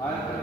Thank you.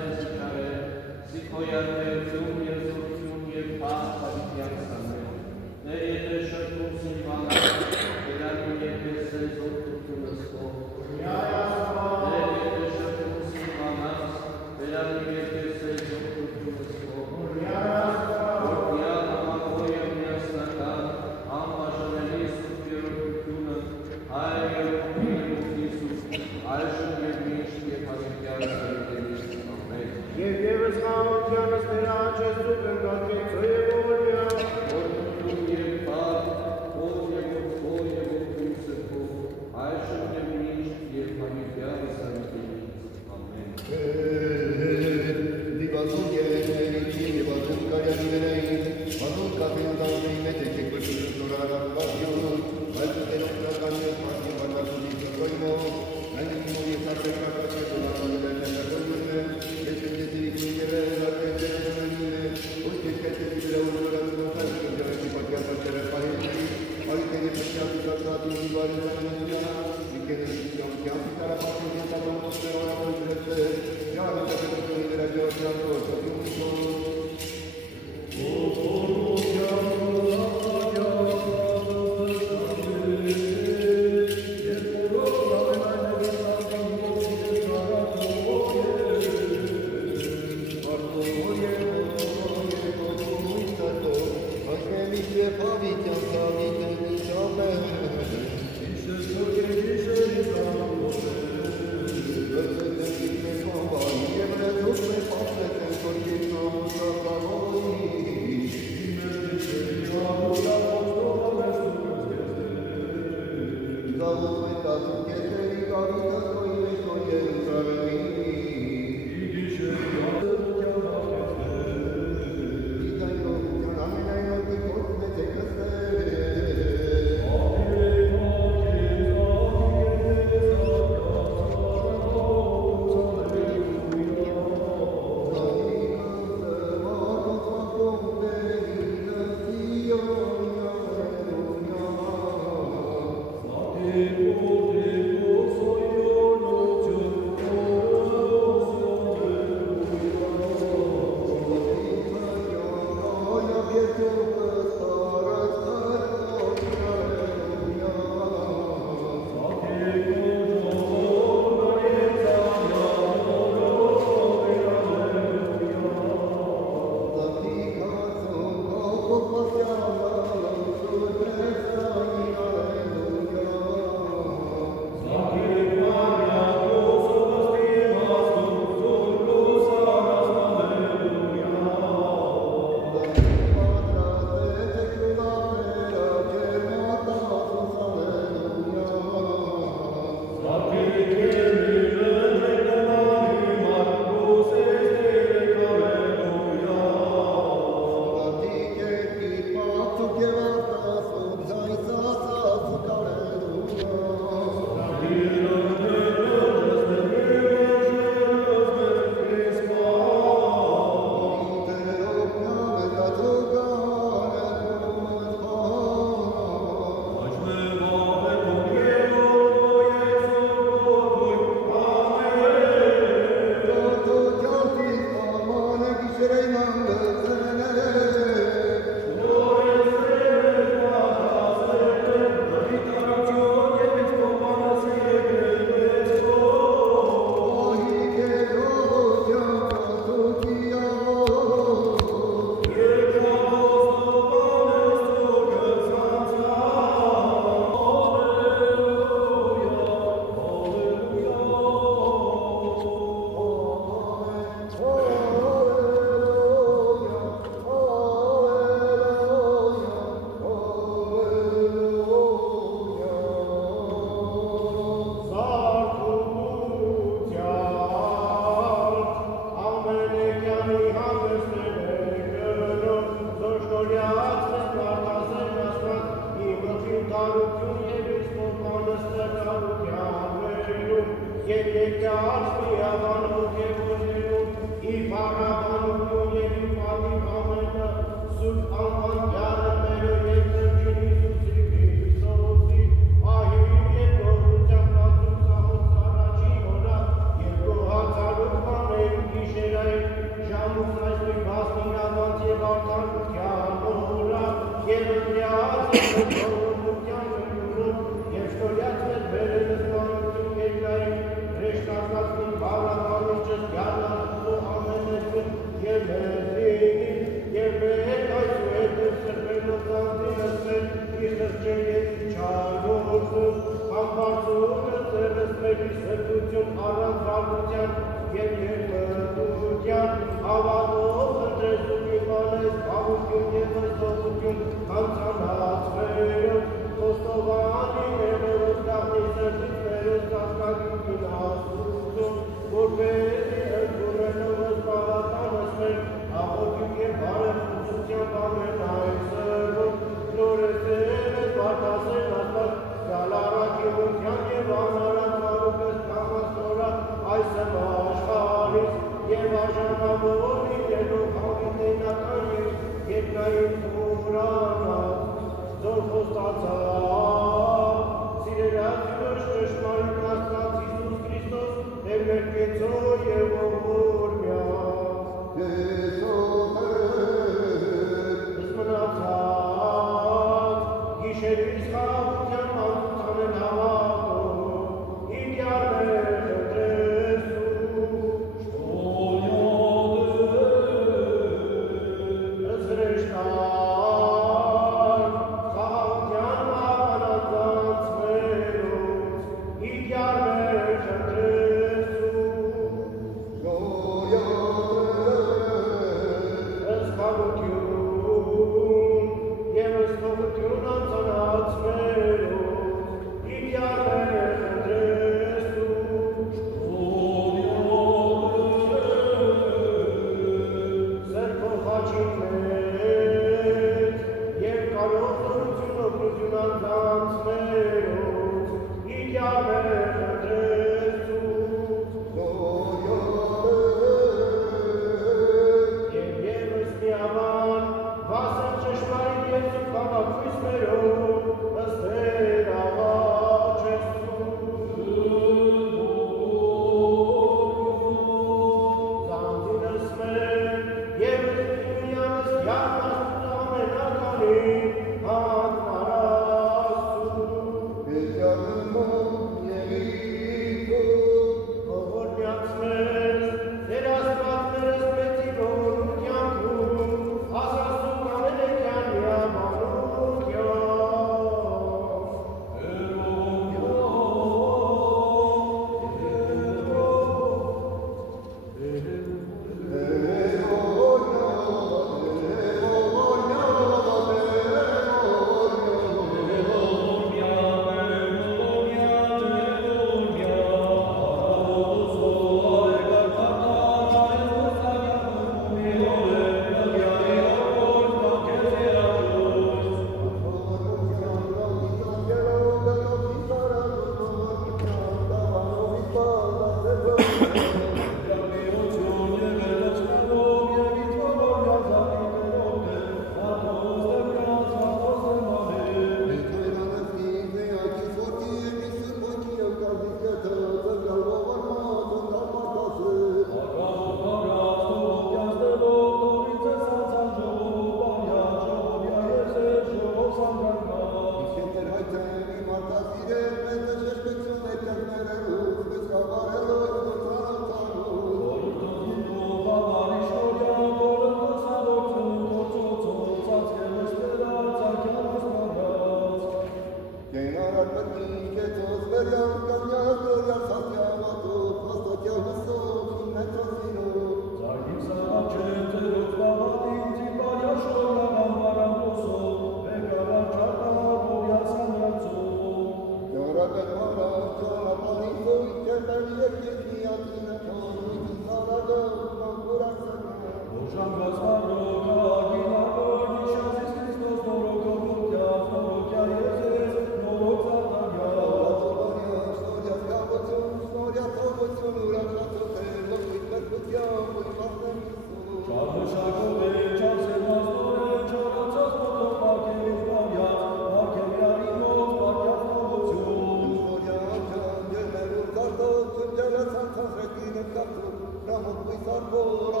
Ramon, we thought, oh,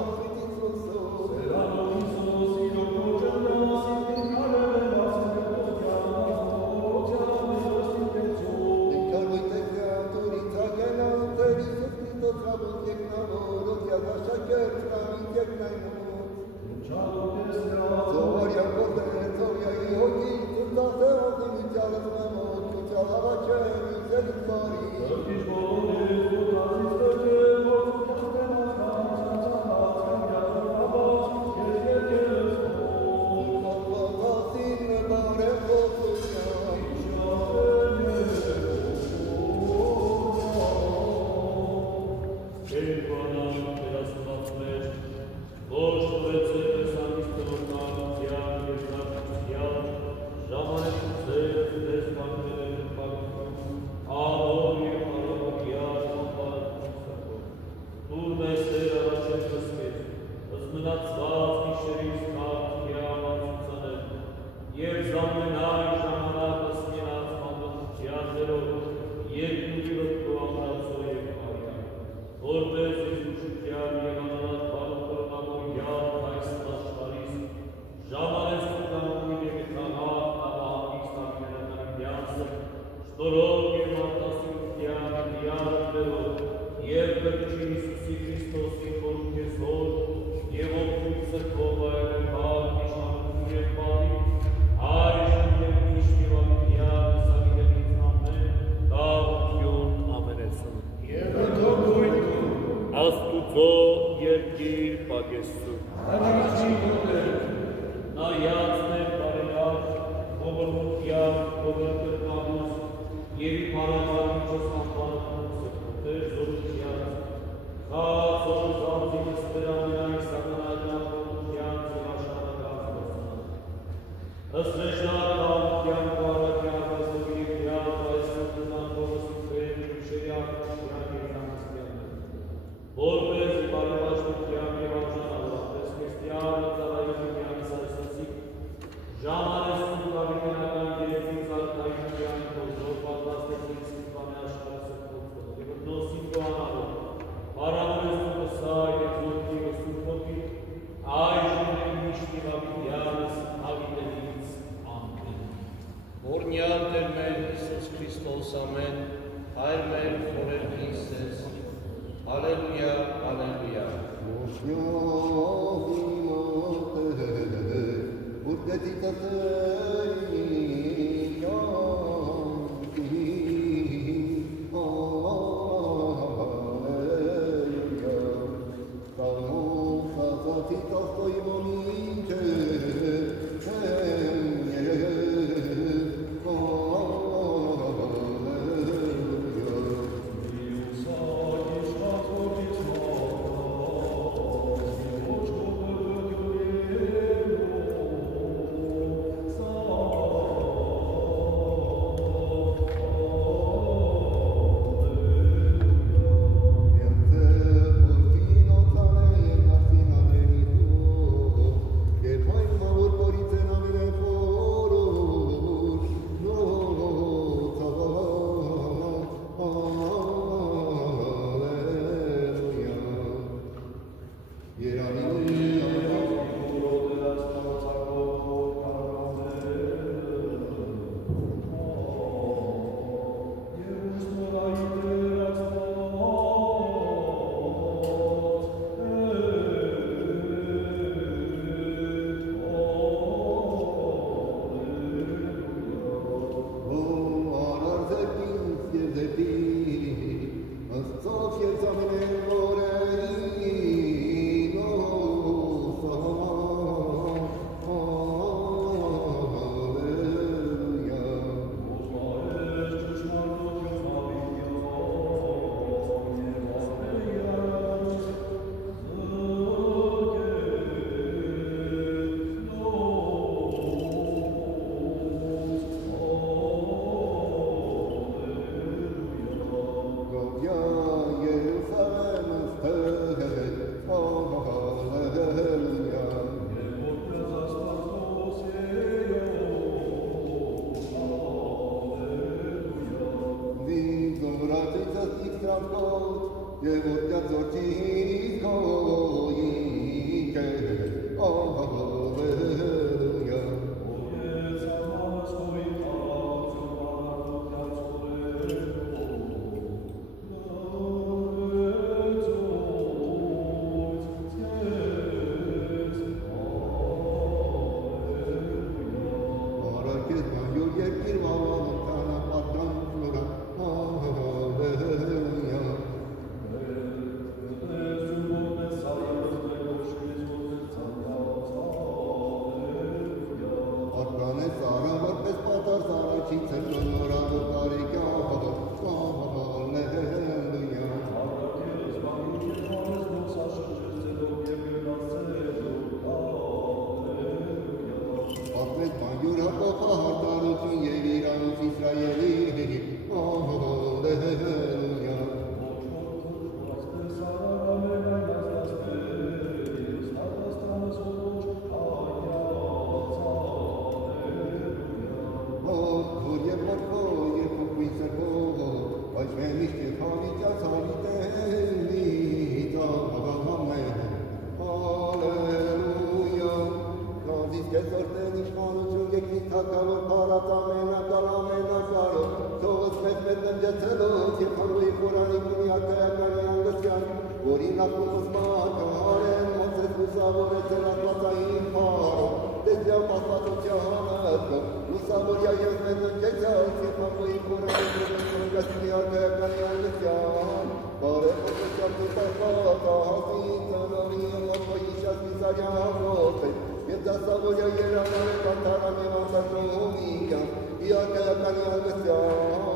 որին ակումս մակարեն, մոցես լուսավորեցել ակվածային պարով, տեսյալ պասվածությանը, լուսավորյա և մեզ ընկեցյալ, սեպամոյի կորեգետրոն գասիլի արգայականի ալգեցյան, բարեխոս չարդուս աղվատա, հասին ծանորի ըմորվոյի շասմիսարյան հավորոտ է, և դասավորյա երանար է կանթարան և անտարդրոհում ինքյան, ի արգայականի ալգեցյան,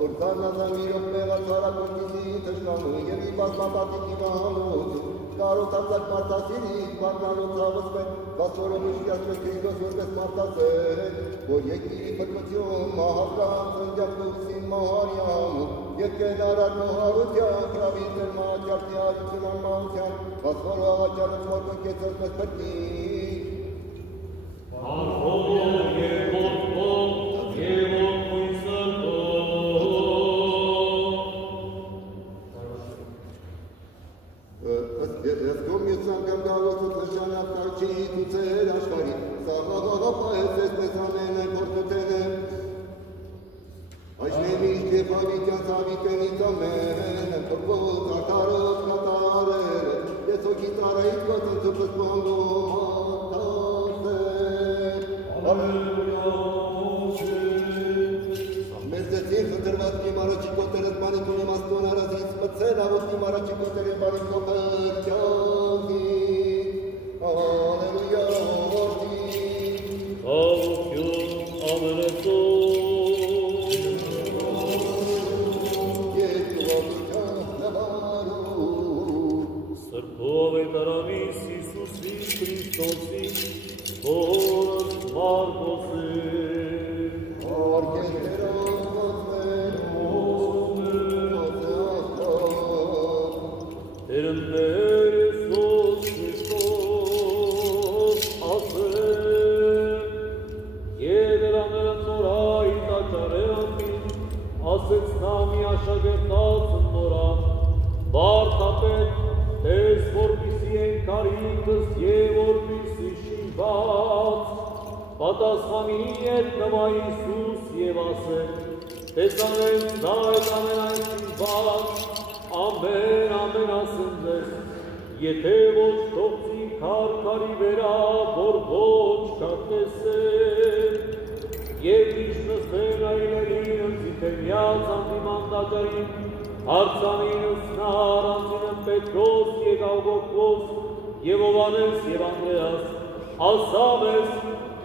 Որքանազամիրով մեղած հարակորդիզի թշնամու և ի բազմապատիկի մահանոց, կարոտացակ մարդասիրիկ, բարձանոց հավսպեն, վասորով ուշկյասպես Քրիստոս որպես մարդասեր, որ եկի փրկություն, մահական, ծնջապնուսին մահարյամ, և կենարար մահարության, կրավին ձեր մահաճարդի արություն անմահության, վասորով աղաճարըց մորքն կեցոց մեզ փրկիկ։ Արհով և որդով և որդույն սրտով Ըսկում յուսանգամ գալոցուց նշանապ կարչի թուցեր աշխարի, սաղաղաղապայս ես մեզ ամեն է փորձութեն է, Այժնեմ իշտ և հավիտյան սավիտենից ամեն, փրկոց արդարոց կատարել, ես հոգի տարայից կոծն ծուպս բանգում ատասել։ Ալելույա, մեր ձեցին խտրված իմ առաջի կոտերս բանիկուն իմ աստոն արազից, մծել ավոտ իմ առաջի կոտեր եմ բանիկ կոպր կյանքից, ալելույա, որդի, Աղություն ամենեցող Սրբով է տարամիս Իսուսի Քրիստոսի, որս Մարգոս է, Տերններ Իսուս Քրիստոս ասել, և երաներն նորայից աճարեամին, ասեցնամ ի աշագերտացն նորան, վարդապետ, Տես որպիսի են կարիքս և որպիսի շիված, պատասխանի ետ նվա Իսուս և ասել, տեսանես դա էտ ամենայն շիված, ամեն ասեն ձեզ, եթե ոչ թողցի քարքարի վերա, որ ոչ կատեսեն, և իշ նստեն այլերին ընձիթենյաց անդիման դաջարին, Արցանինս նար, անցինն Պետրոս և Աղոկոս, և Ովանես և Անդրեաս, ասամես,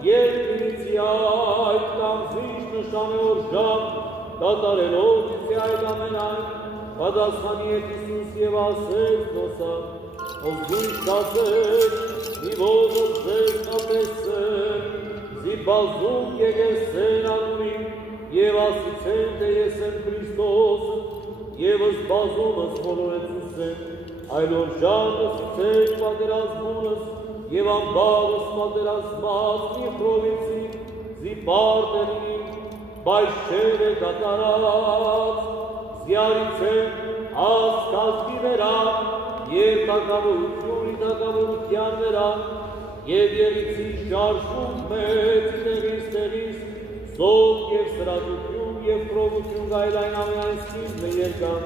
երկրիցի այդ տանձիշ նշանը օրժան, կատարելով իցի այդ ամենայն, պատասխանի ետ Իսուս և ասեց նոսա, ոսգույշ կասեց, մի ողոս ձեզ կատեսեն, զի բազում եկեսեն անունին, և ասիցեն, թե ես եմ Քրիստոսը, Եվս բազումս մոլորեցուսեն, այլ օրժանս ցեջ պատերազմունս, և ամբարս պատերազմած մի պրովինցի, զիպարտերին, բայց չեր է կատարած, զյարիցեն ասկազգի վերա, և թակավորությունի թակավորության վերա, և երիցի շարժում մեծ տեղից, զոտ և սրատություն, և պրովություն գայլայն ամենայն սկիզն է երկան,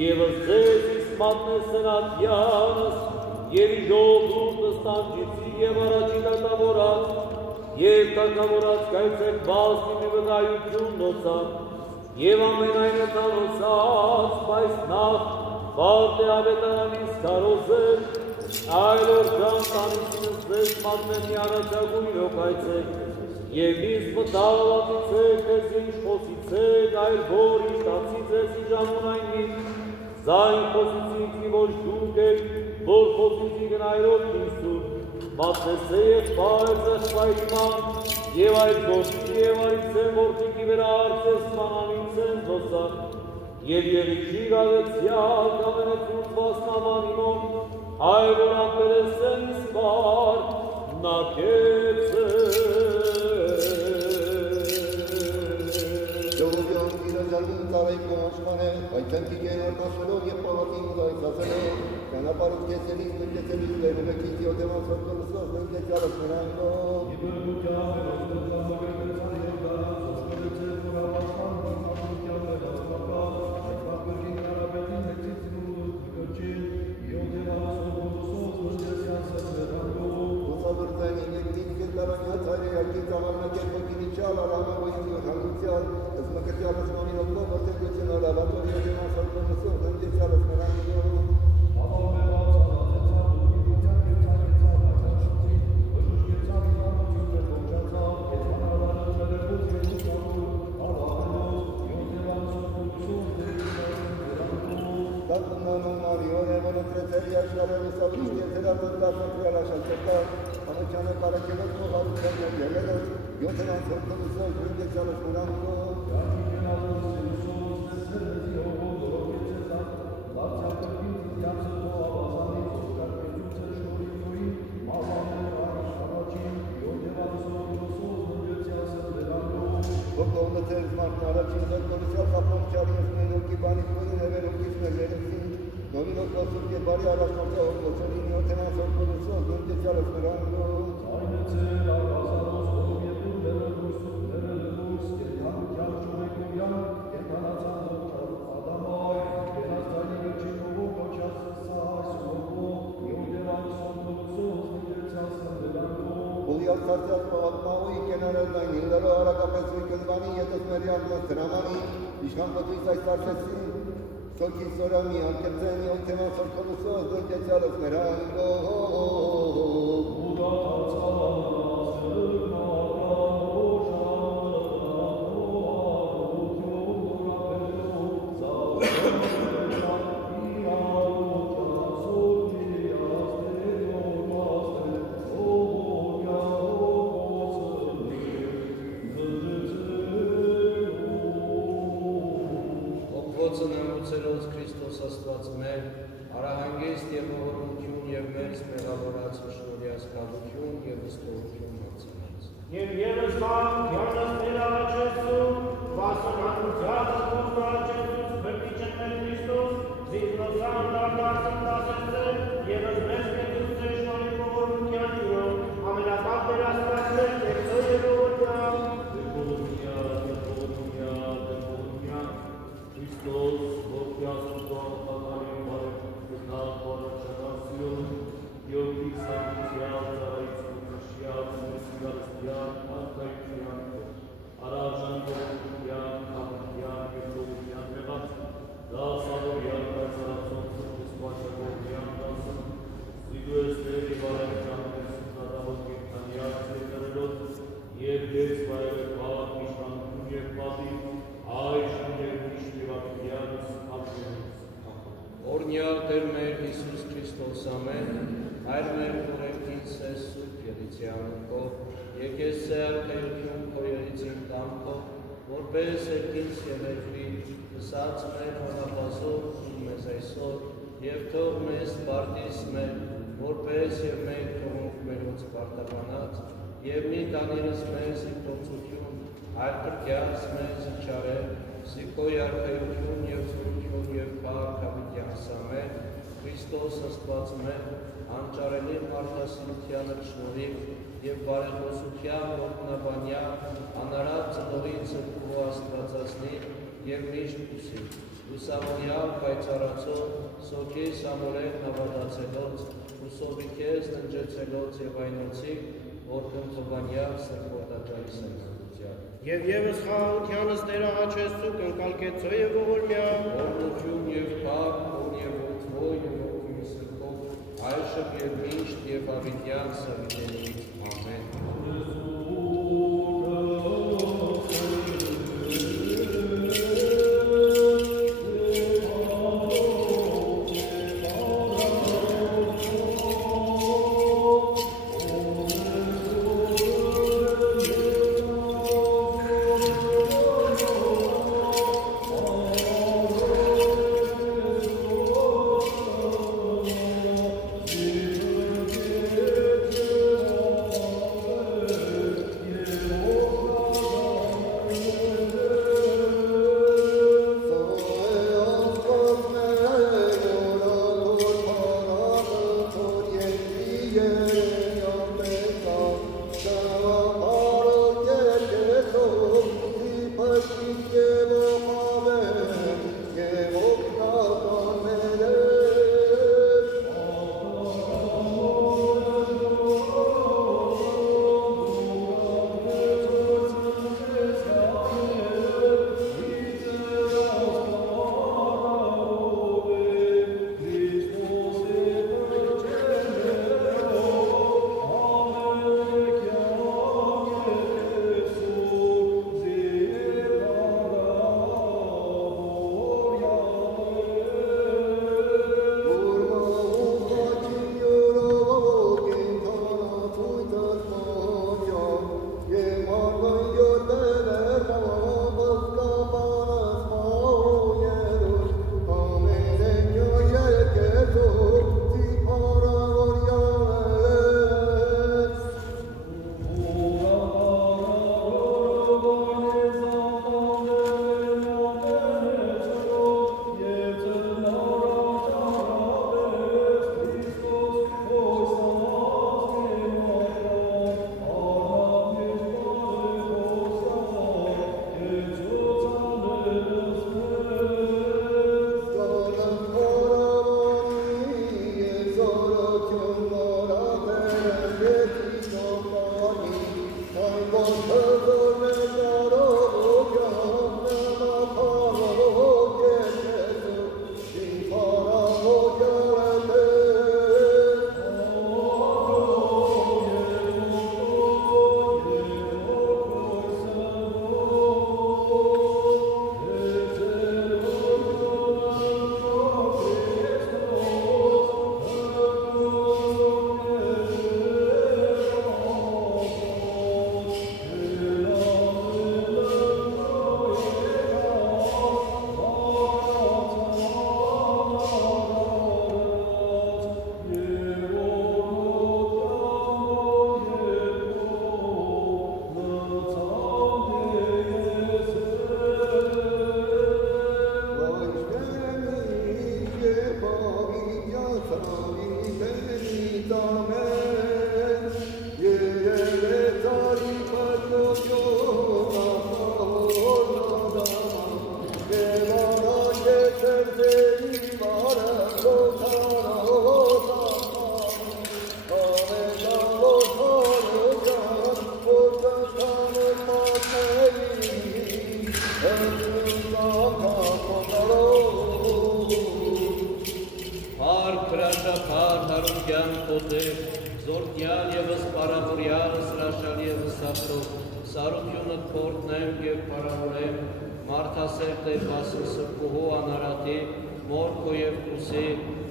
և զեզ իսմատն է սնատյանս, և ի ժողովուրդս տանջիցի և առաջի տակավորած, և տակավորած կայցեք բազմի մի վկայություն նոցան, և ամենայնը տանոցած, բայց նախ բարդ է ավետարանից կարոզել, այլ օրժան տանիցինս ձեզ մատնել մի առաջագույն հոգայցեք, և ինձ մտավացիցեք, ես ինչ խոսիցեք, այլ որ իշտացի ձեզ իժամուն այնին, զայն խոսիցիքի որ դուք եք, որ խոսիցի գնայրով Հիսուս, մատնեսե եղբայր զեղբայրիման, և այդ գործի և այցեն որդիկի վրա արծես մանանիցեն զոսակ, և եղիքի գաղեցյալ կամենեցուց վասնամանիմոն, այ որ ամպերեսեն իսպար, նակեցը։ Ժողովյան իրաջալին ծարայք կոմաշման է, այդեն կիգենոր կաշելով և պալատին ուզայցացելով, Canapărut chesării, stângețelile, nemechiții, o temă săptălăsăs, stângețeală sfâneană. Usavârțenii, negriți, călărănia țarei, archița, marnăcheș, păchiniceală, rana, voințiu, hanguțial, îzmăcățeală, smamină, pămă, stângețenă, lavatorie, o temă săptălăsăs, stângețeală sfâneană. Եվ մի տաներս մեզ իպրոցություն, այդ կրկյաս մեզ իչարել, սիկոյ արխայություն և ծրություն և կարգավիդյանսամեն, Քրիստոս աստված մեր, անճարելի մարդասիրությանը շնորհիվ և բարեխոսության որդնաբանյան, անարատ ծնողի ծրկու աստվածածնի և միշտ ուսի, ուսամոյալ պայծարացող, սոքի սամորեն նավադացելոց, ուսովիքեզ ննջեցելոց և այնոցիկ, որքն թվանյալ սրբորդաճարի սննդության։ Եվ ևս խաղաղությանս Տեր աղաչեցու կնկալկեցո և ողորմյա, օրնություն և փառք, օր և որդվո և որդի սրբով, այժմ և միշտ և ավիտյան սավիտենից, ամեն։ Շաբաթ հարուկյան կոտեր, զորքյան եվս պարավորյալս հրաշալ եվս ապրով, սարությունը կորտնեմ և պարավորեմ, մարդասեր տեր վասն սրկուհու անարատի, մորքո և կուսի,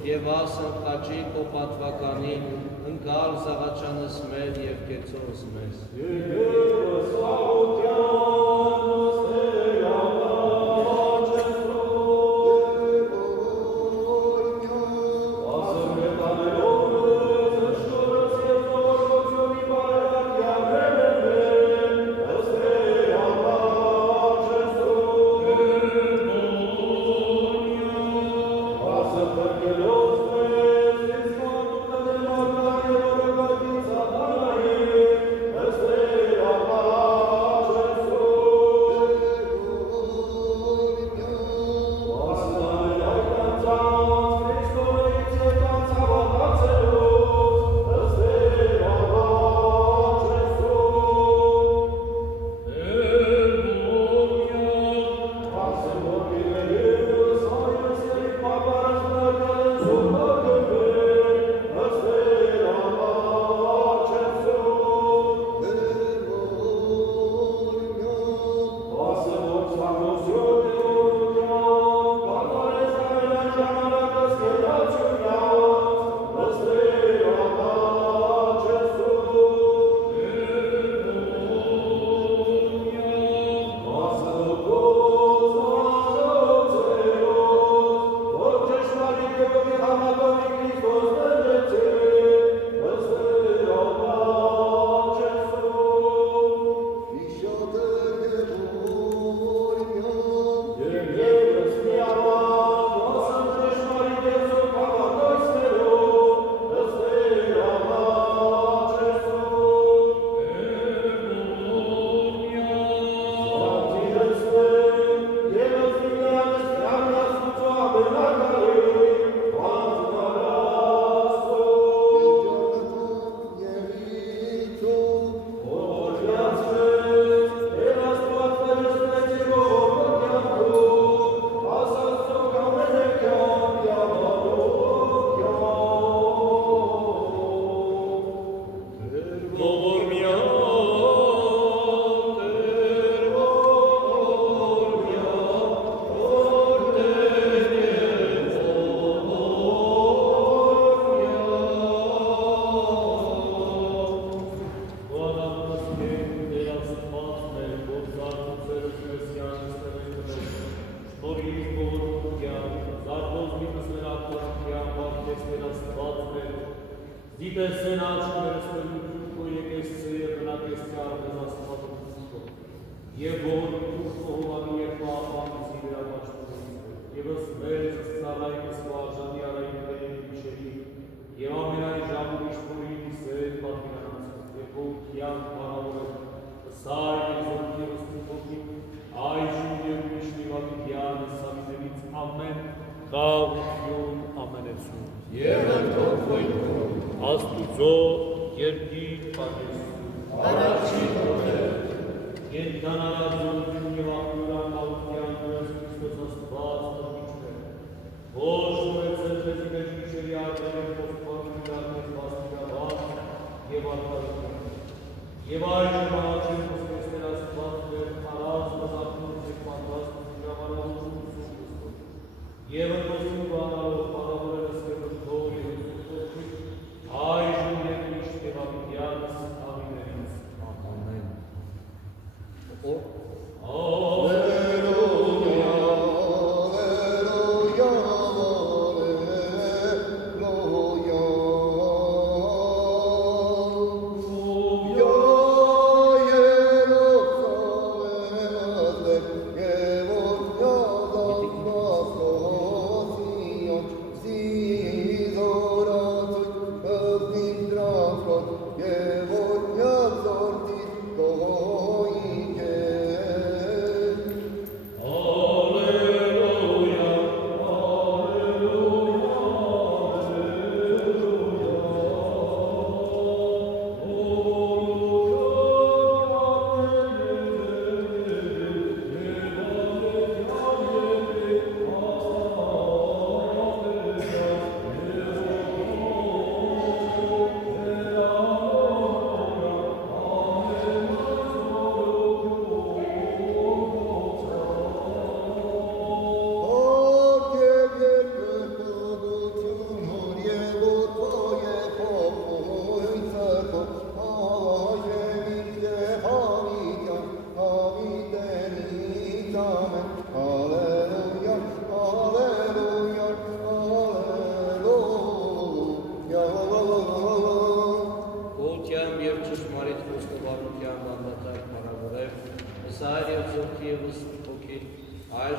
և ասն խաչի կոպատվականի, ընկալ զաղաչանս մեր և կեցորս մեզ։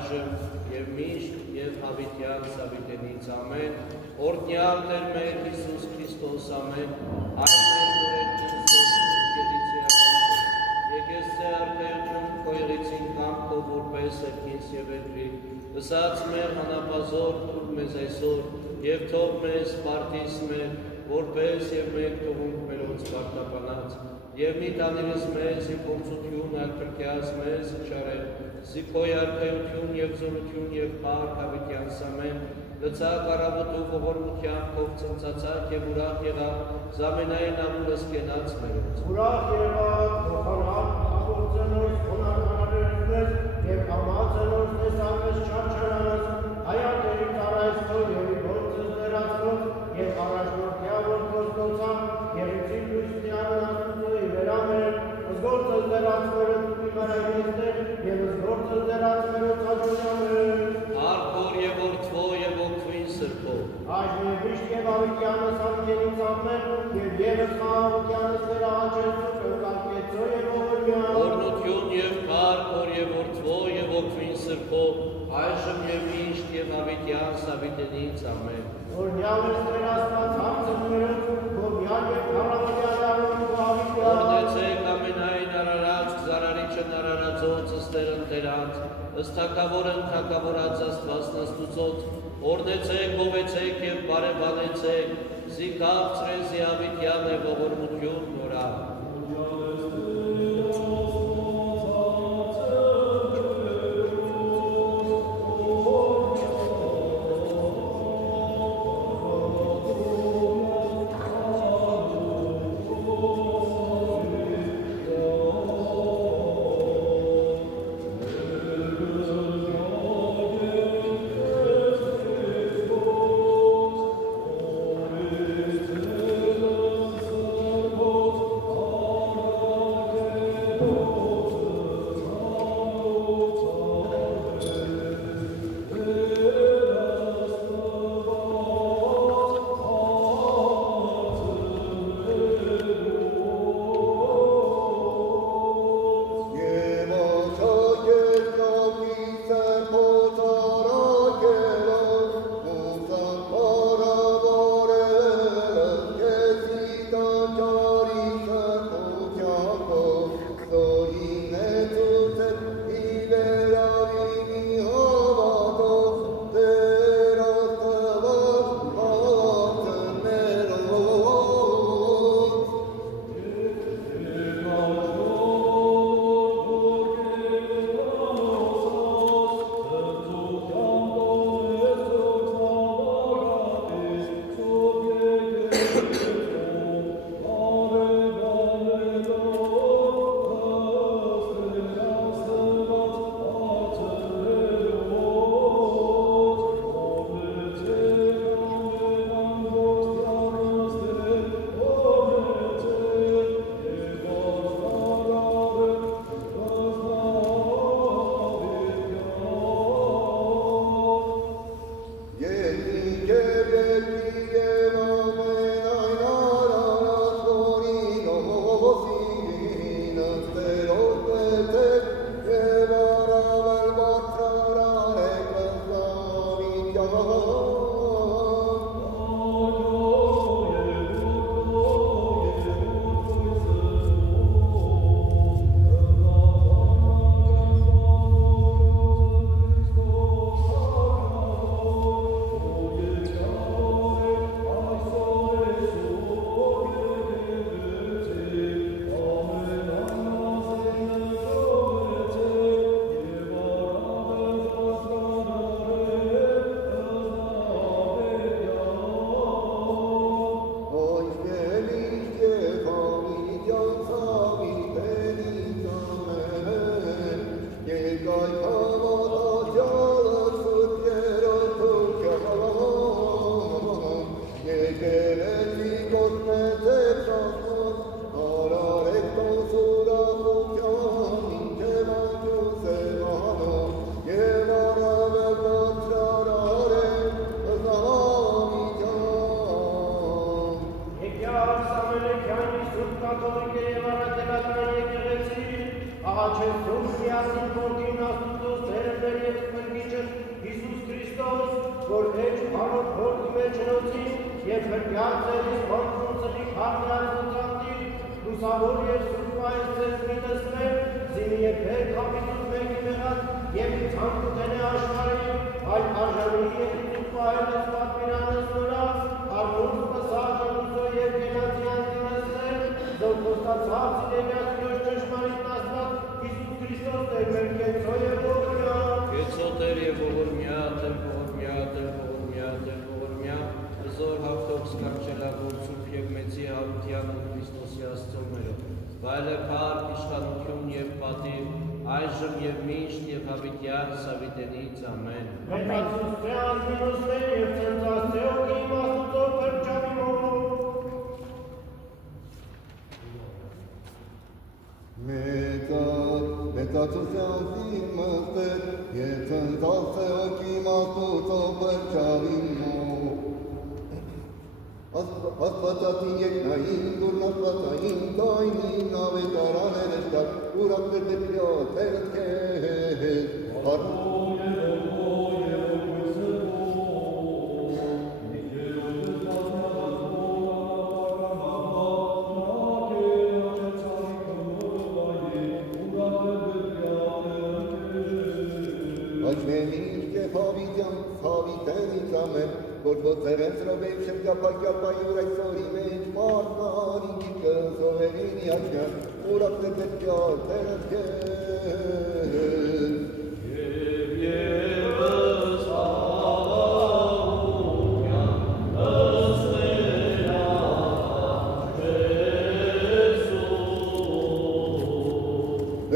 այժմ և միշտ և հավիտյան Սավիտենից ամեն, օրհնյալ Տեր մեր Հիսուս Քրիստոս ամեն, այլ մեր ուրենքին սոսկետից եկես ձե արքայություն կոյղիցին կամքով որպես երկինս և երկրի, ըսած մեր հանապազոր թուր մեզ այսօր և թող մեզ պարտիս մեր, որպես և մենք թողունք մերոց պարտապանած, և մի տանիրս մեզ ի փորձություն ալպրկյաս մեզ չարել, զիքոյ արքայություն և զորություն և պարկ հավիտյան սամեն, լծակ առավոտու ողորմության կով ծնծացակ և ուրախ եղավ, զամենային ամուրս կենաց մերոց։ Ուրախ եղավ, ողանալ, աղորձենոց, խոնարհանարերս մեզ, և ամացենոց տեսակես չարչարանս, հայատերի տարայստով և ի գործս դերացնով, և առաջնորդյավոր կոստոցան, և իցին լույսնյանն աստուծոյի վերամեր, զգործս դերացվերը տուտի մարայնիստեր, և զգործս դերացվերը ծաջունյամեր։ Արկոր և որդվո և ոգվին սրբով, Այժմ և միշտ և ավիկյանս անգենից ամեն, և ևս խաղավիկյանս վերաղաչեսու կրկարկեցո և ողորմյան։ օրնություն և արկոր և որդվո և ոգվին սրբով, այժմ և միշտ և հավիտյան Սավիտենից ամեն։ Օրհնյալ ես Տեր Աստված հարցը մերոց, գոհյալ և քարավոյալ արում ու ավիկյան։ Օրնեցեք ամենայն արարած, զարարիչն արարածոց, ըստեր ընտերանց, ըստակավորն թակավորած աստվածն աստուծոց, օրնեցեք, բովեցեք և բարևանեցեք, զիկաղցրե զիավիտյան է ողորմություն նորա։ այժմ և միշտ և հավիտյան սավիտենից ամեն։ Մեծացության զիմստեր, եծնձած է օքի մաստուցով բրջավին մոհ։ Աստվածատին երկնային, դուրնաստվածային, տայնին ավետարաներ էստար, ուրակներ դեպյա, թերդ կեզ, Որ ոտերենց ռոբեիվ շպյապակյապայուր այսօրի մեջ մարդնարին գիկը սովերին իաչյան ուրապներ դեպյալ տերդ կեզ Եվ եվս հավահումյան ըսվերա Հեսուս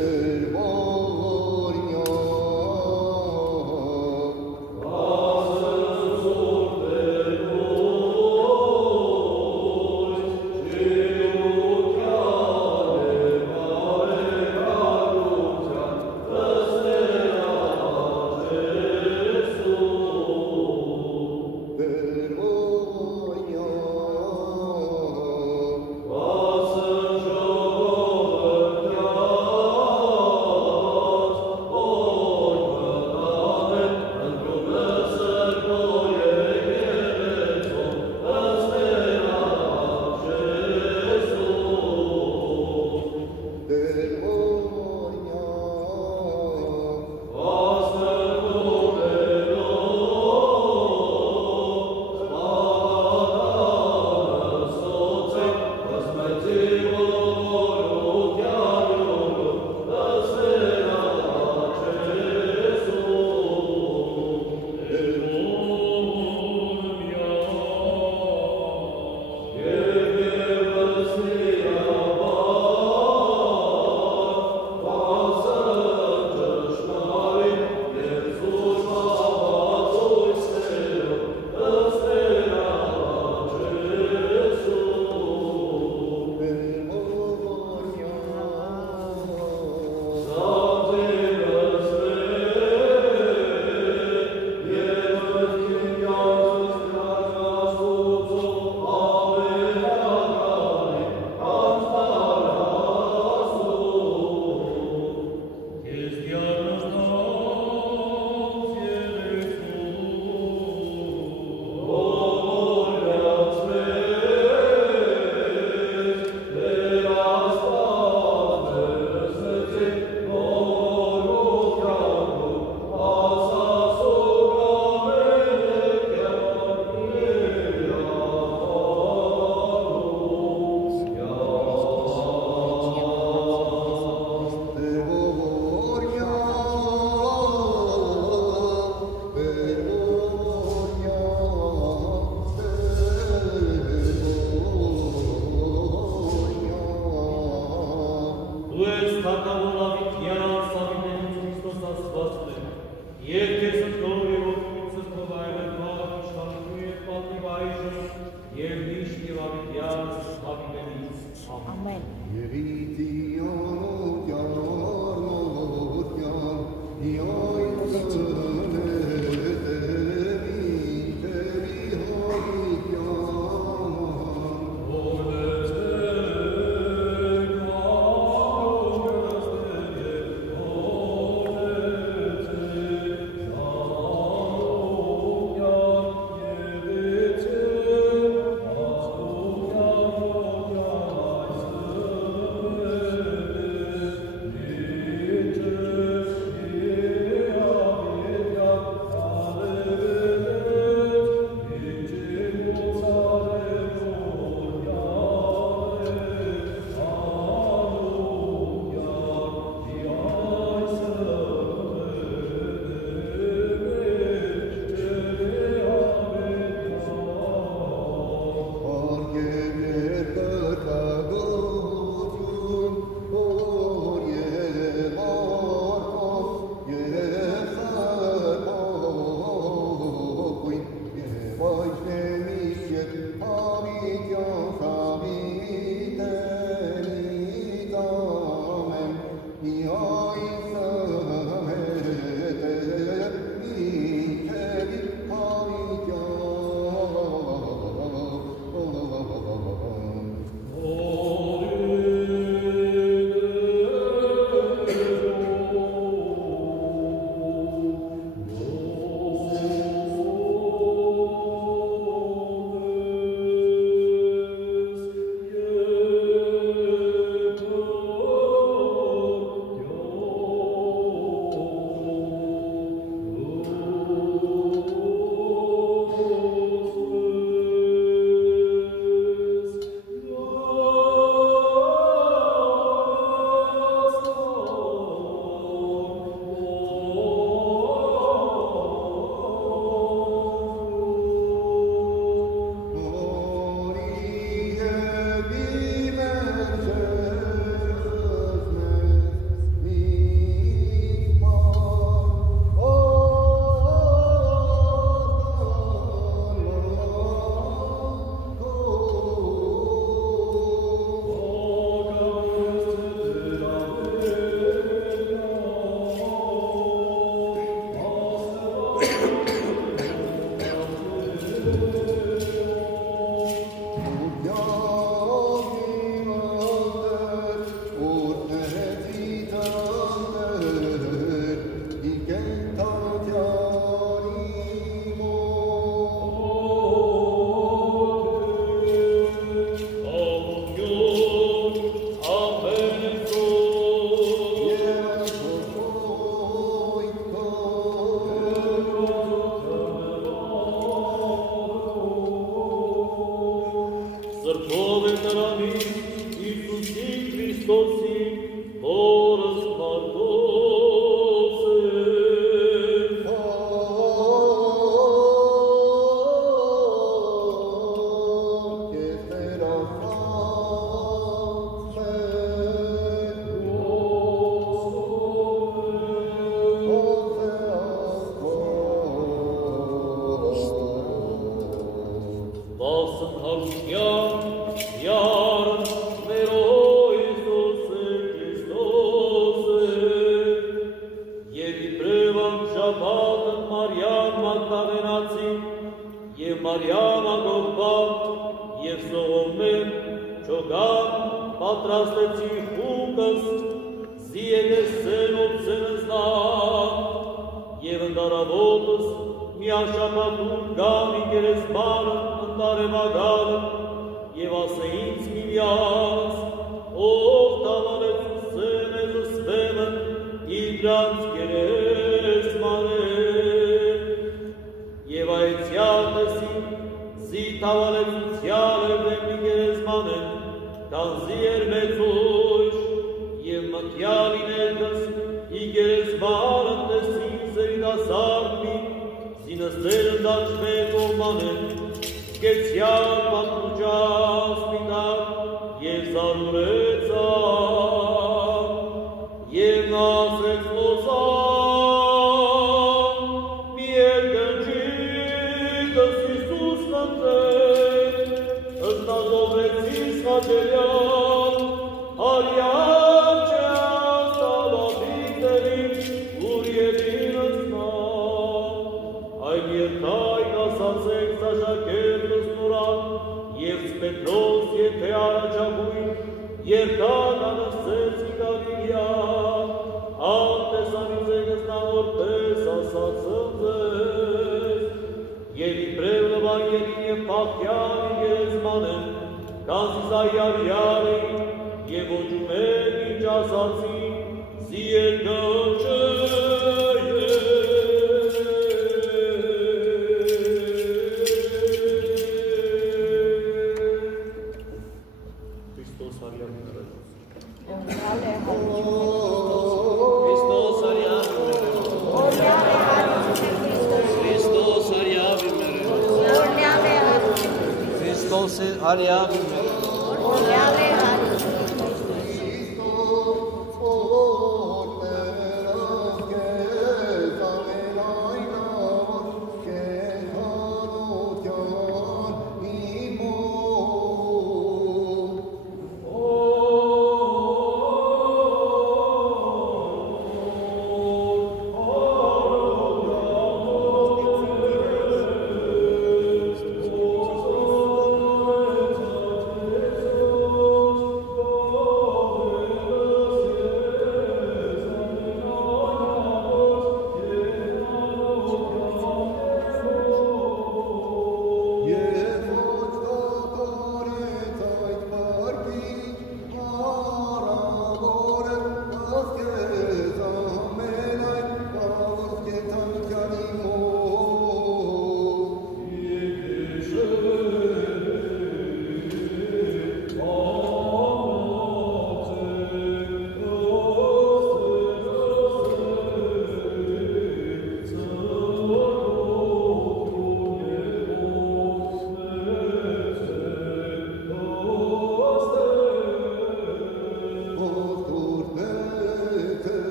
Էր ողորնյա Let's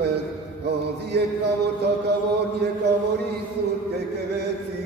մեզ, հանձի եկնավոր թակավոր եկավորի սուրբ եկեղեցի։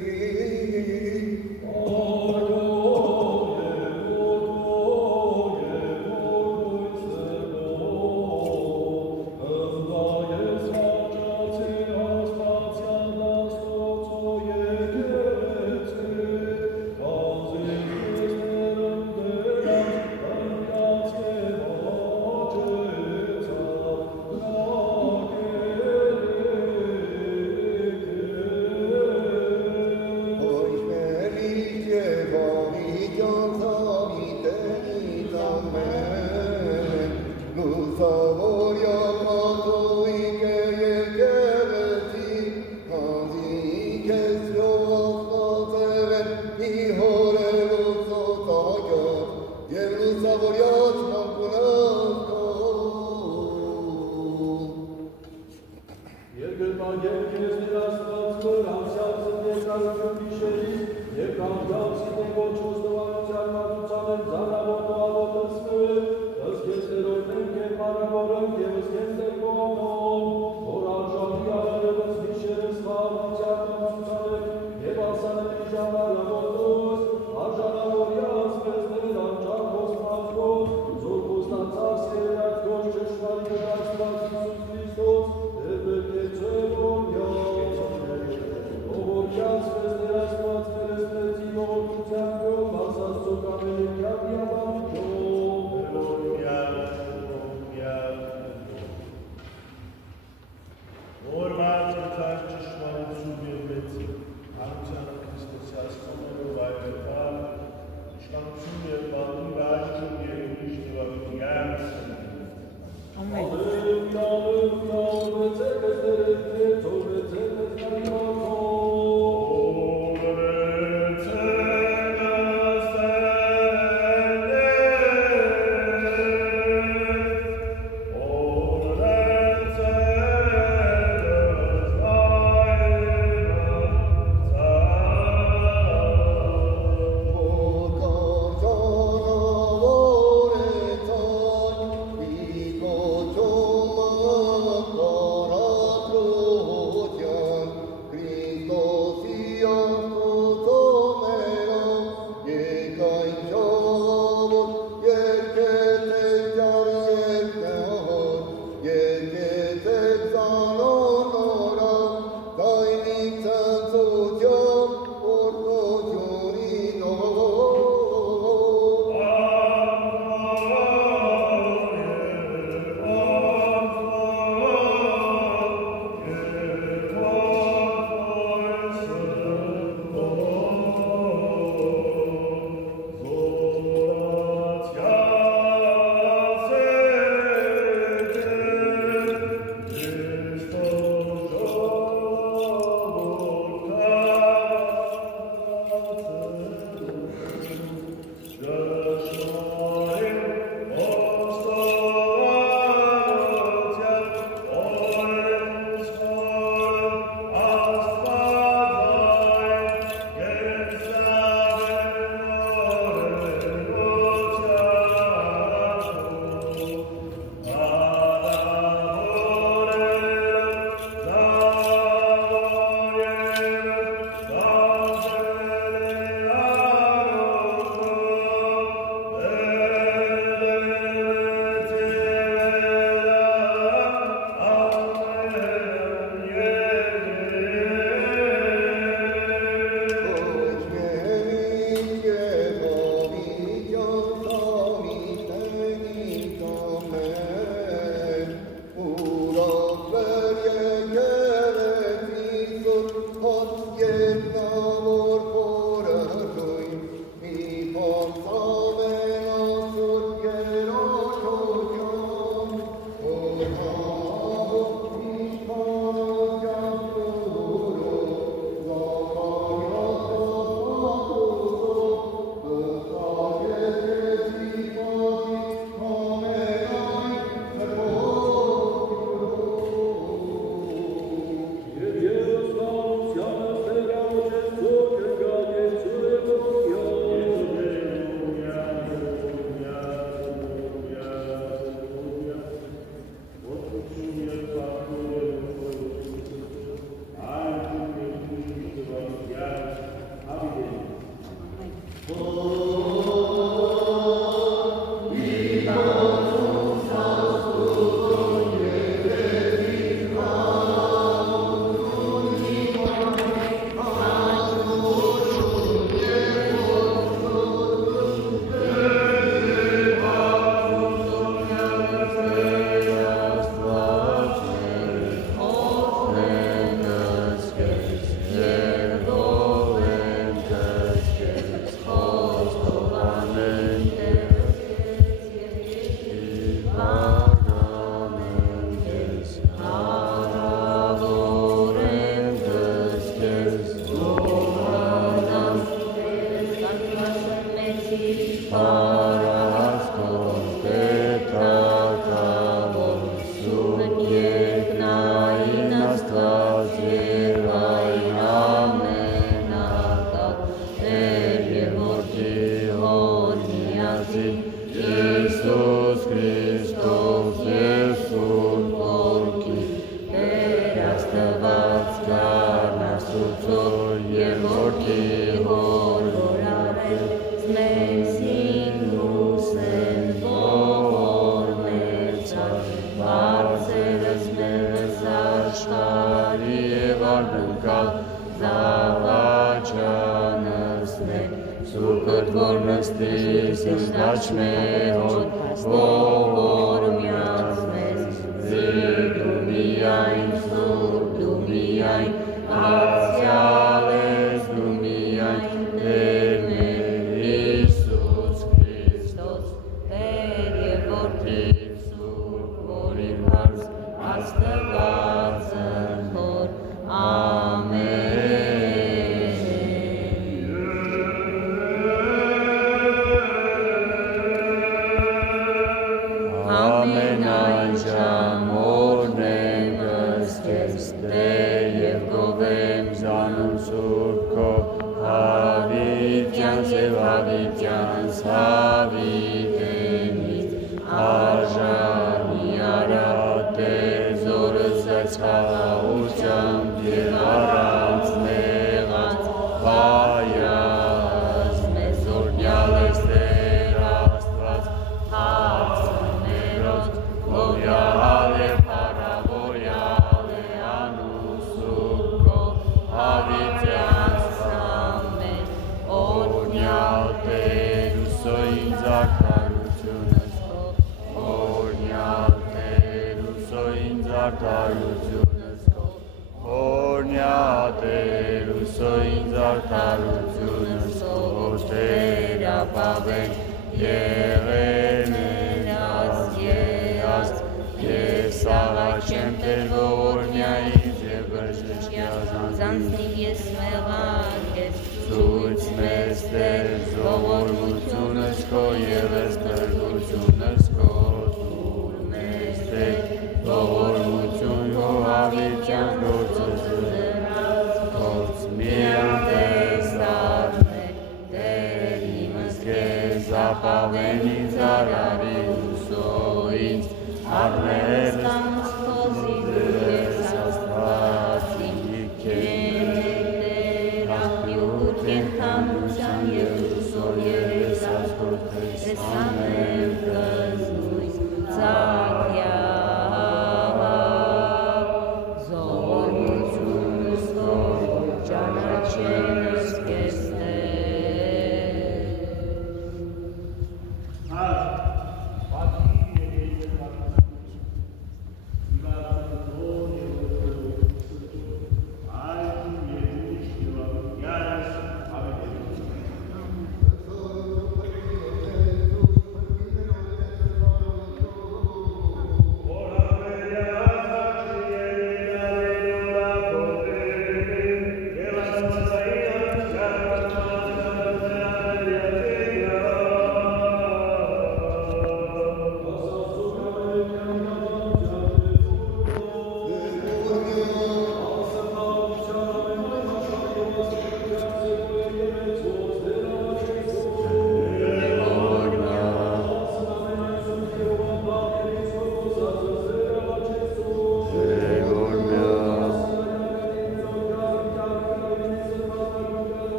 Zor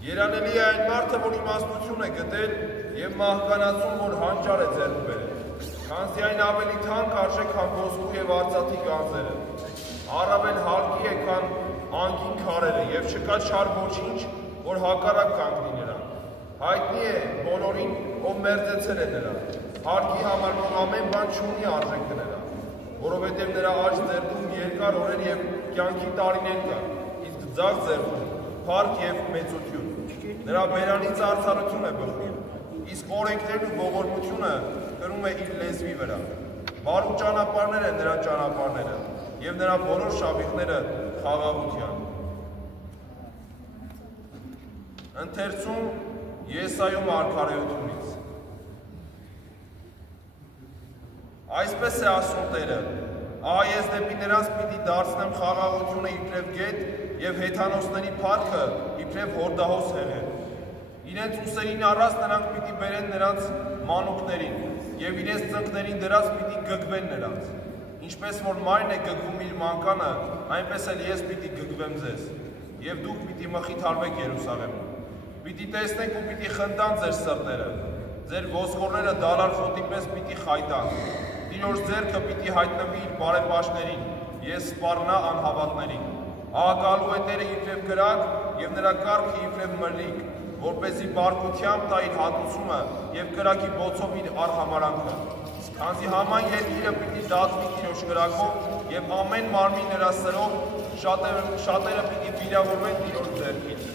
Երանելի է այն մարդը, որ իմաստություն է գտել և մահկանացում, որ հանճար է ձեռք բերել, քանզի այն ավելի թանկ արժե, քան ոսկու և արծաթի գանձերը, առավել հարկի է, քան անկին քարերը, և չկա չար ոչինչ, որ հակառակ կանգնի նրան։ Հայտնի է բոլորին, ով մերձեցել է նրան, հարկի համար ամեն բան չունի արժեքը նրան, որովհետև նրա աջ ձեռքում երկար օրեր և կյանքի տարիներ կան, իսկ ձախ ձեռքում փառք և մեծություն։ Նրա բերանից արդարություն է բխում, իսկ օրենքներն ու ողորմությունը կրում է իր լեզվի վրա։ Բարու ճանապարհներ են նրա ճանապարհները, և նրա բոլոր շավիղները խաղաղության։ Ընթերցում Եսայու մարգարեությունից։ Այսպես է ասում Տերը. ահա ես դեպի նրանց պիտի դարձնեմ խաղաղությունը իբրև գետ և հեթանոսների փառքը իբրև հորդահոս հեղեր։ Իրենց ուսերին առած նրանք պիտի բերեն նրանց մանուկներին և իրենց ծնկներին դրած պիտի գգվեն նրանց։ Ինչպես որ մայրն է գգվում իր մանկանը, այնպես էլ ես պիտի գգվեմ ձեզ, և դուք պիտի մխիթարվեք Երուսաղեմում։ Պիտի տեսնեք ու պիտի խնդան ձեր սրտերը, ձեր ոսկորները դալար խոտի պես պիտի խայտան, Տիրոջ ձեռքը պիտի հայտնվի իր բարեպաշտներին, ես սպառնա անհավատներին։ Ահագալու է Տերը իբրև գրակ և նրա կարգը իբրև մրրիկ, որպեսզի բարկությամբ տա իր հատուցումը և կրակի բոցով իր արհամարանքը։ Քանզի haման երկիրը պիտի դատվի Տիրոջ կրակով և ամեն մարմին նրա սրով, շատերը պիտի վիրավորվեն Տիրոջ ձեռքից։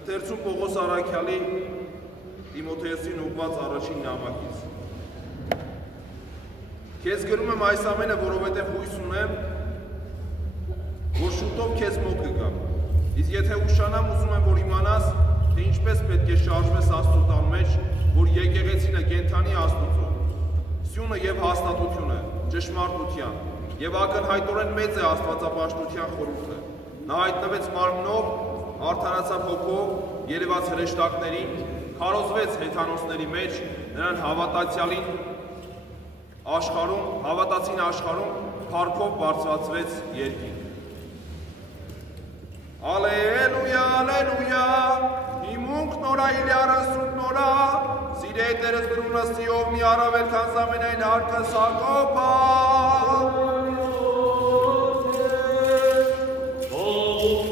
Ընթերցում Պողոս Առաքյալի Տիմոթեոսին ուղղված առաջին նամակից։ Քեզ գրում եմ այս ամենը, որովհետև հույս ունեմ, որ շուտով քեզ մոտ կգամ։ Իսկ եթե ուշանամ, ուզում եմ, որ իմանաս, թե ինչպես պետք է շարժվես Աստծո տան մեջ, որ եկեղեցինը կենդանի Աստծո, սյունը և հաստատությունը, ճշմարտության, և ակնհայտորեն մեծ է աստվածապաշտության խորհուրդը։ Նա հայտնվեց մարմնով, արդարացավ հոգով, երևաց հրեշտակներին, քարոզվեց հեթանոսների մեջ, նրան հավատացին աշխարհում, փառքով բարձրացվեց երկինք։ Ալելույա, ալելույա, հիմունք նորա իլիարասուտ նորա, սիրե Տերս դրունը սիով մի առավել քան զամենայն հարկը Սակոպա։ Oh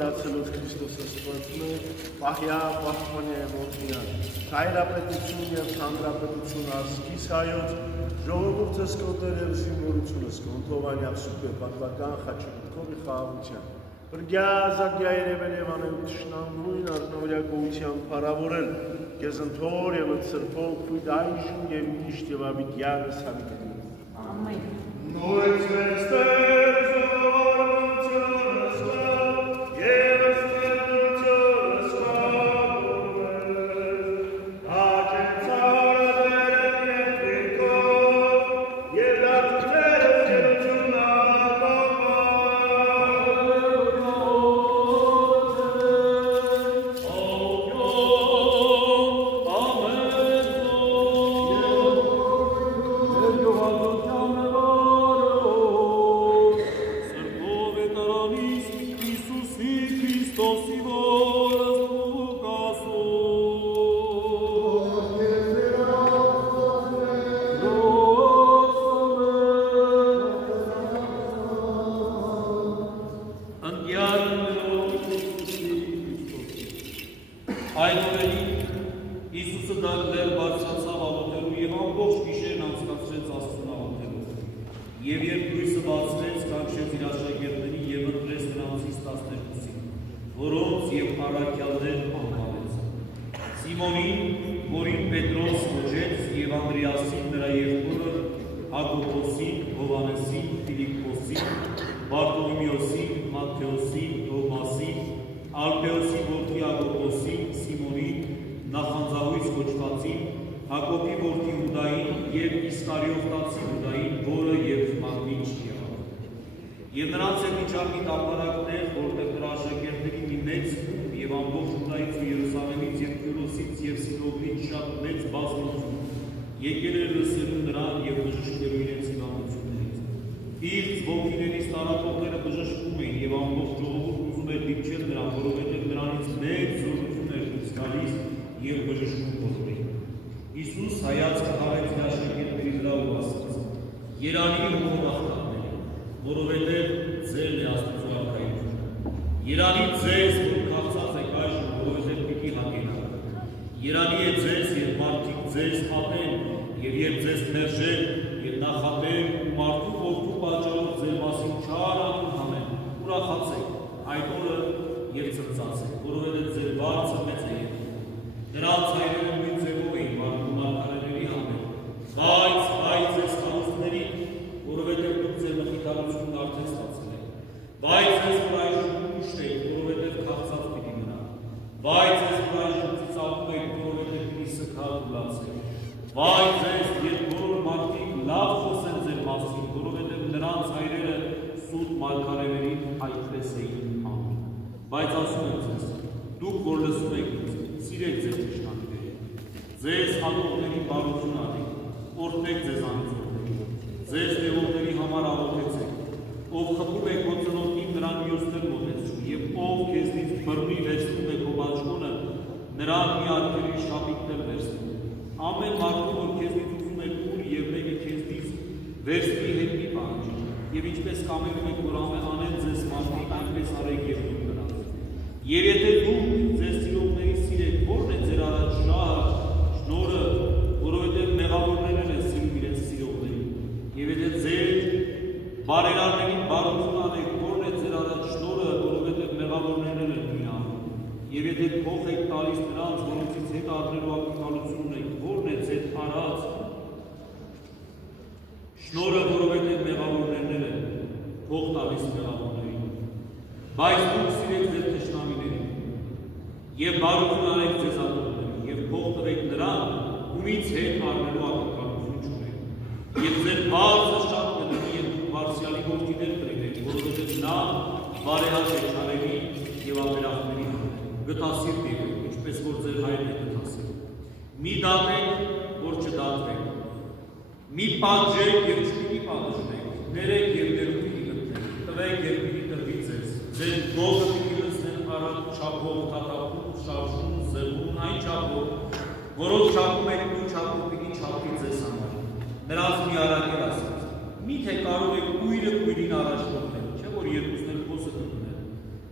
մահվանացելով Քրիստոս Աստվածը, պահյա պահպանե որդիան, հայրապետություն և հանրապետություն ասկիս հայոց, ժողովուրդս կոտեր և զինվորությունս կոնթովանյավ սուպե պատվական խաչիմտքովի խաղաղության, բրգյա զագյա երևել և անեմ թշնամվույն արտնավորյա գողության պարավորել, կեզնթոր և ընցրպող պույտ այժում և միշտ և աբիդյանս հավիտելու։ Ամեն։ Նույնս մեստեր զորությունս և ստեղծությունս կավորել, հաճեն ծարավերն են վիրկով, և դատուտերս գերություն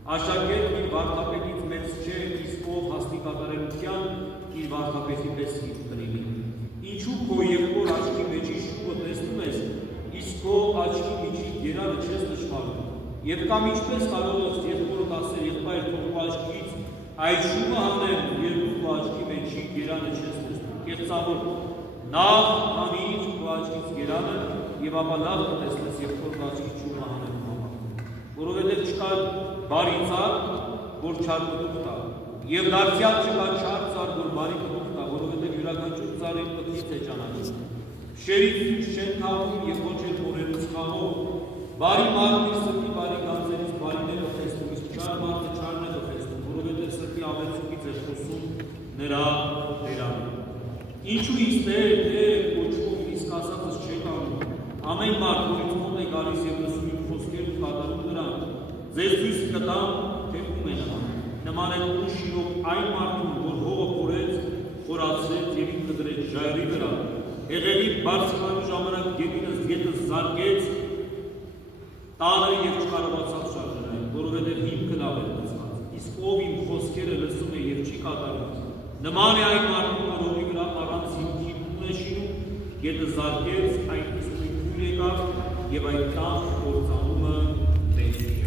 Աշակերտն իր վարդապետից մեծ չէ, իսկ ով հասնի կատարելության իր վարդապետի պես կլինի։ Ինչու քո եղբոր աչքի մեջի շուկը տեսնում ես, իսկ քո աչքի միջի գերանը չես նշмарում։ Եվ կամ ինչպես կարող ես եղբորդ ասել, եղբայր քո աչքից այդ շուկը հանեմ, երբ քո աչքի մեջի գերանը չես տեսնում։ Կեղծավոր նախ հանիր քո աչքից գերանը եւ ապա լավ կտեսնես, երբ քո աչքից շուկը հանեմ։ Որովհետև չկա բարի ծառ, որ չար պտուղ տա, եւ դարձյալ չկա չար ծառ, որ բարի պտուղ տա, որովհետև յուրաքանչյուր ծառի պտուղից է ճանաչում։ Շերից դուրս չեն թափում եւ ոչ էլ օրերուց խաղով, բարի մարդի սրտի բարի գանձերից բարին է լոխեցնում, իսկ չար մարդը չարն է լոխեցնում, որովհետև սրտի ամենցուկից է խոսում նրա բերանը։ Ինչու իստեր, կոչվում իսկ ասածս չեք անում, ամեն մարդ, որից մոտ է գալիս եւ լսում իր խոսքերն ու կատարում նրանք, ձեզ ցույց կտամ, թե ում է նման է ուշ իրոք այն մարդուն, որ հողը փորեց, խորացրեց եւ ինքը դրեց ժայռի վրա, հեղեղի բարձրանալու ժամանակ գետը զարկեց, տանը եւ չկարողացավ շարժել, որովհետեւ հիմքը լավ էր լսված, իսկ ով իմ խոսքերը լսում է եւ չի կատարում, նման է այն մարդուն, որ հողի վրա առանց հիմքի տուն է շինում, գետը զարկեց, այնպես նույն եկավ եւ այդ տան կործանումը մեծ է։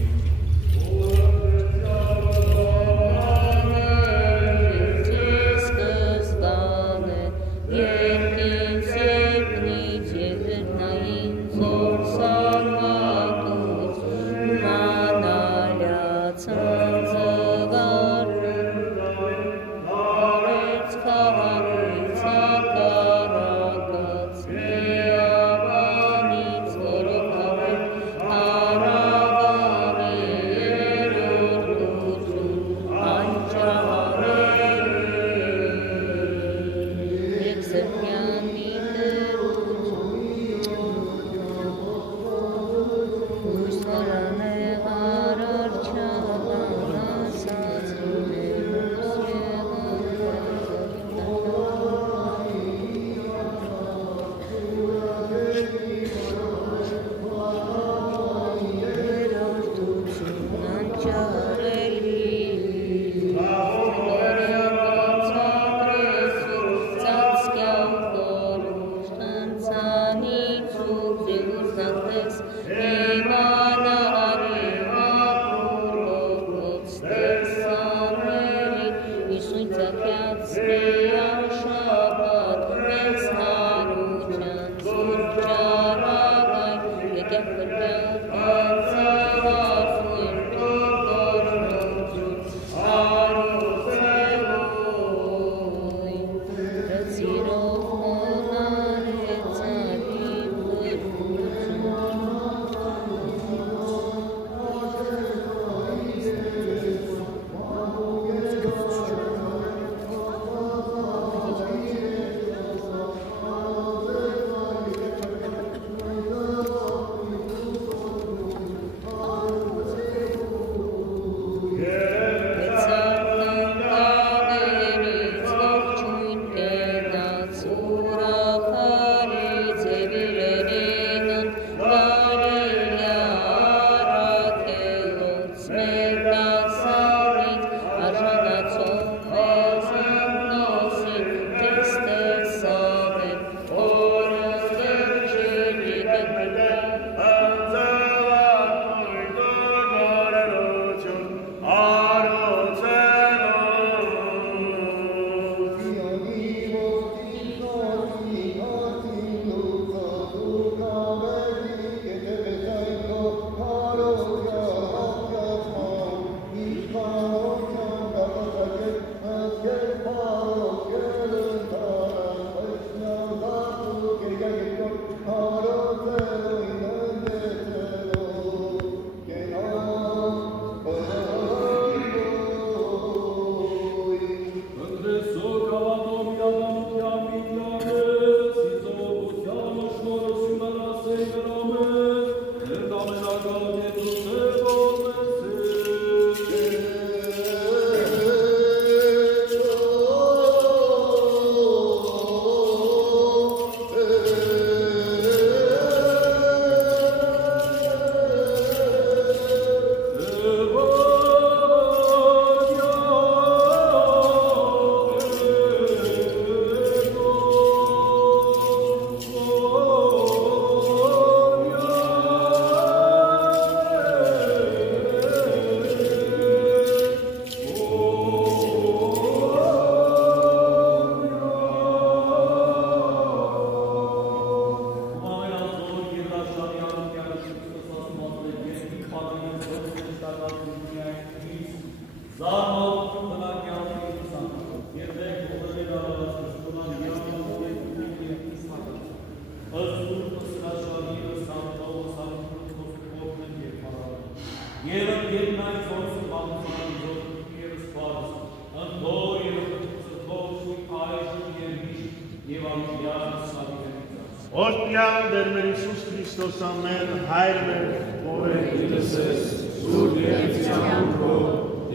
երկնային ծոցը մամուսան ձոր երս պարս, ընդոր և ծտվող սույն այժն և միշտ և ալիքյան սավիվենիցած։ Օրդյան դերմեր Իսուս Քրիստոս ամեն, հայր մեր, ով է գիտս ես, սուրբ երեցյան քո,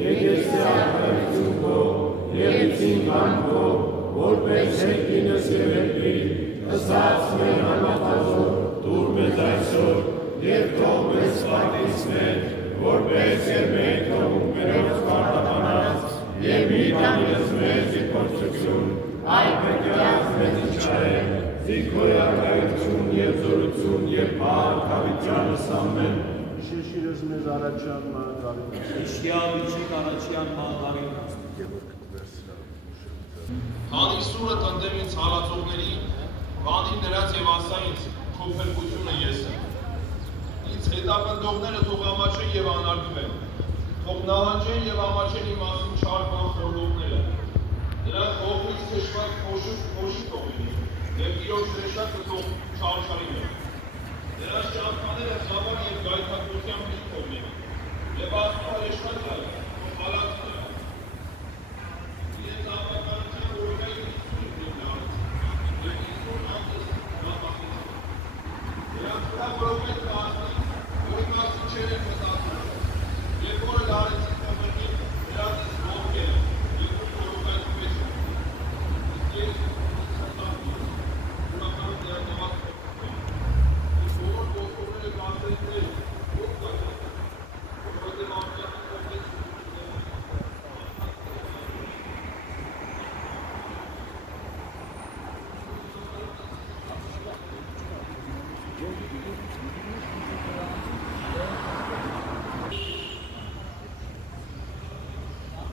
եկեցյան հայրություն քո, երեցին բան քո, որպես հերկինս և հերկի, ըստած մեր համապազոր, դուր մեզ այսօր, և թող մեզ սպարտիսներ, որպես և մենք թողում մերով սպարտականած, և մի տանես մեզ և փորձություն, այլ պետյաց մեզ իչայել, զիքոյակայություն և զորություն և պահ կավիճանս ամեն, շեշիրս մեզ առաջյան մանատարին, Իշտյան իչիկ առաջյան մանատարին, Քանի սուրը տնտեմ ինձ հալածողների, բանին նրանց և ասա ինձ, քո փրկությունը ես եմ։ Ինձ հետապնդողները թող ամաչեն և անարգվեն, թող նահանջեն և ամաչեն իմ մասին չար բան խորհողները։ Նրանց կողմից թշվառ փոշի թողին, և իրոք հրեշակը թող չարչարի մեն։ Նրանց ճամփաները խավար և